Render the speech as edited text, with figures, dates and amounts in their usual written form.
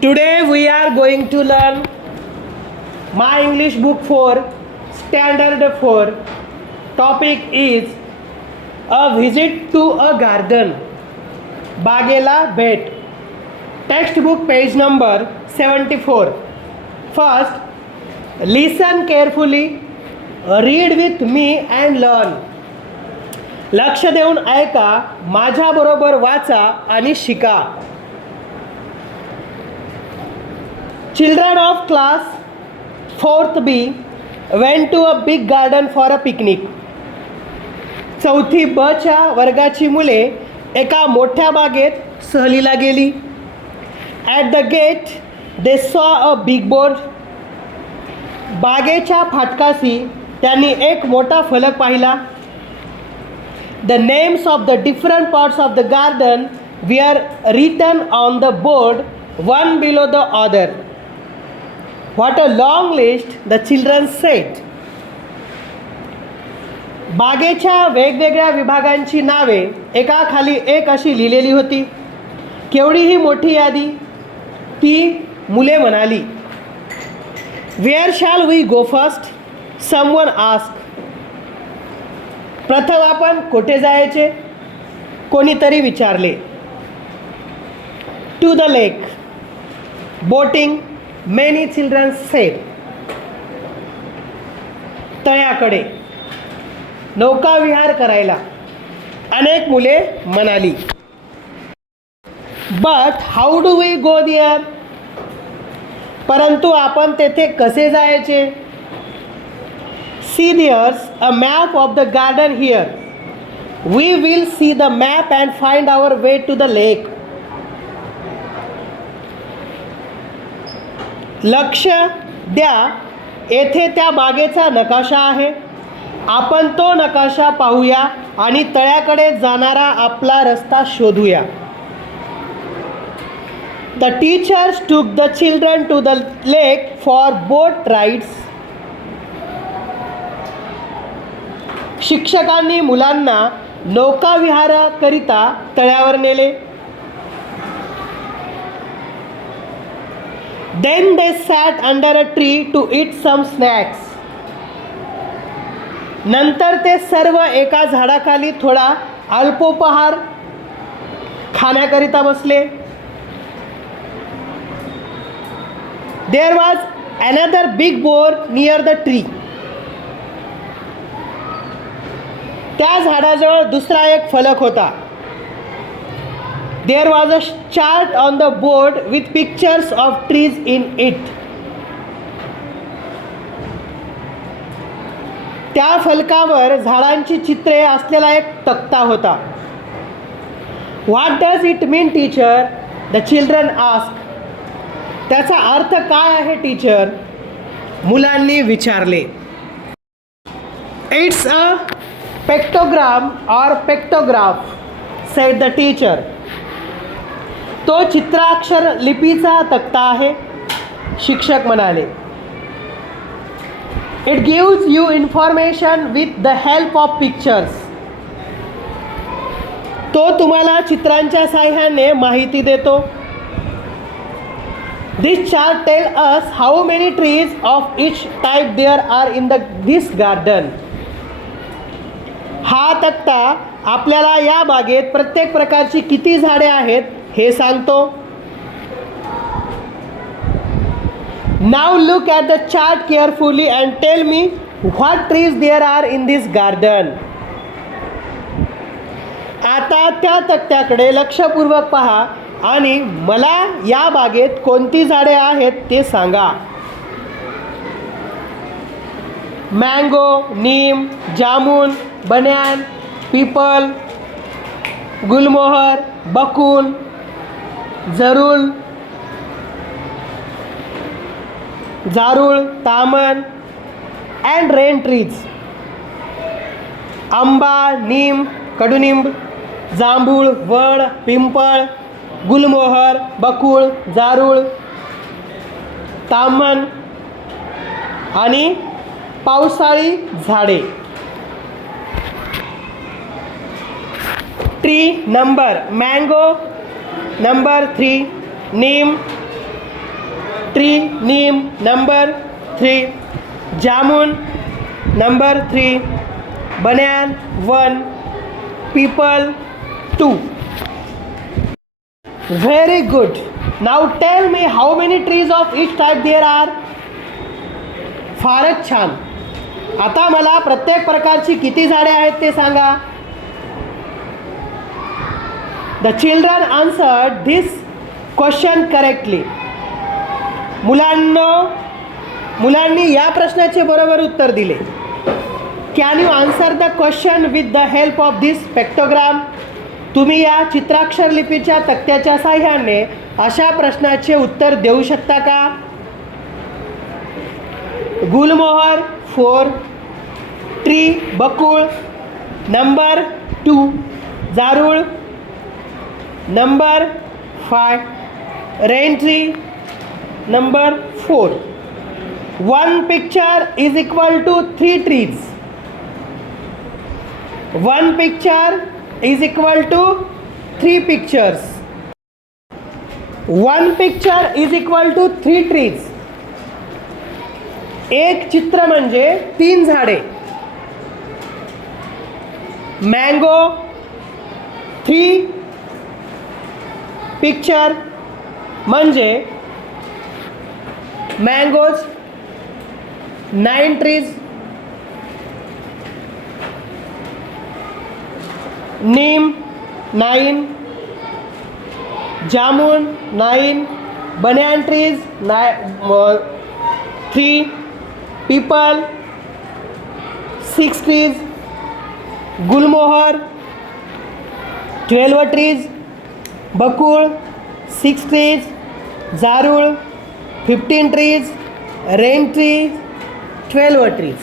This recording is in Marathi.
Today we are going to learn my English book 4, Standard 4. Topic is a visit to a garden. Bagela भेट. Textbook page number 74. First, listen carefully, read with me and learn. लक्ष देऊन ऐका, माझ्याबरोबर वाचा आणि शिका. Children of class 4th B went to a big garden for a picnic. चौथी ब च्या वर्गाची मुले एका मोठ्या बागेत सहलीला गेली. At the gate they saw a big board. बागेच्या फाटकाशी त्यांनी एक मोठा फलक पाहिला. The names of the different parts of the garden were written on the board, one below the other. What a long list, the children said. बागेच्या वेगवेगळ्या विभागांची नावे एका खाली एक अशी लिहिलेली होती. केवढी ही मोठी यादी, ती मुले म्हणाली. Where shall we go first? Someone asked. प्रथम आपण कुठे जायचे? कोणीतरी विचारले. To the lake. Boating, many children said. तळ्याकडे. नौकाविहार करायला अनेक मुले म्हणाली. But how do we go there? परंतु आपण तेथे कसे जायचे? See, there's a map of the garden here. We will see the map and find our way to the lake. लक्ष द्या, येथे त्या बागेचा नकाशा आहे. आपण तो नकाशा पाहूया आणि तळ्याकडे जाणारा आपला रस्ता शोधूया. The teachers took the children to the lake for boat rides. शिक्षकांनी मुलांना नौकाविहाराकरिता तळ्यावर नेले. Then they sat under a tree to eat some snacks. नंतर ते सर्व एका झाडाखाली थोडा अल्पोपहार खाण्याकरिता बसले. There was another big board near the tree. त्या झाडाजवळ दुसरा एक फलक होता. There was a chart on the board with pictures of trees in it. त्या फलकावर झाडांची चित्रे असलेला एक तक्ता होता. What does it mean, teacher? The children asked. त्याचा अर्थ काय आहे टीचर? मुलांनी विचारले. It's a pictogram or pictograph, said the teacher. तो चित्राक्षर लिपीचा तक्ता आहे, शिक्षक म्हणाले. It gives you information with the help of pictures. तो तुम्हाला चित्रांच्या साहाय्याने माहिती देतो. This chart tells us how many trees of each type there are in this garden. हा तक्ता आपल्याला या बागेत प्रत्येक प्रकारची किती झाडे आहेत हे सांगतो. Now look at the chart carefully and tell me what trees there are in this garden. आता त्या तक्त्याकडे लक्षपूर्वक पहा आणि मला या बागेत कोणती झाडे आहेत ते सांगा. मँगो, नीम, जामुन, बन्यान, पीपल, गुलमोहर, बकुल, जरूल, जारूळ, तामन अँड रेन ट्रीज. आंबा, नीम, कडुनिंब, जांभूळ, वड, पिंपळ, गुलमोहर, बकुळ, जारूळ, तामन आणि पावसाळी झाडे. Tree number mango, number 3 neem, tree neem number 3, jamun number 3, banyan 1, peepal 2. Very good. Now tell me how many trees of each type there are? फारच छान. आता मला प्रत्येक प्रकारची किती झाडे आहेत ते सांगा. The children answered this question correctly. मुलांनी या प्रश्नाचे बरोबर उत्तर दिले. Can you answer the question with the help of this spectrogram? तुम्ही या चित्राक्षर लिपीच्या तक्त्याच्या साहाय्याने अशा प्रश्नाचे उत्तर देऊ शकता का? Gulmohar 4, tree bakul number 2, jarul number 5, rain tree number 4. 1 picture is equal to 3 trees. 1 picture is equal to 3 pictures. 1 picture is equal to 3 trees. एक चित्र म्हणजे 3 झाडे. मँगो 3 पिक्चर म्हणजे mangoes 9 trees. Neem 9, jamun 9, banyan trees 3, peepal 6 trees, gulmohar 12 trees, bakul 6 trees, jarul 15 trees, rain tree 12 trees.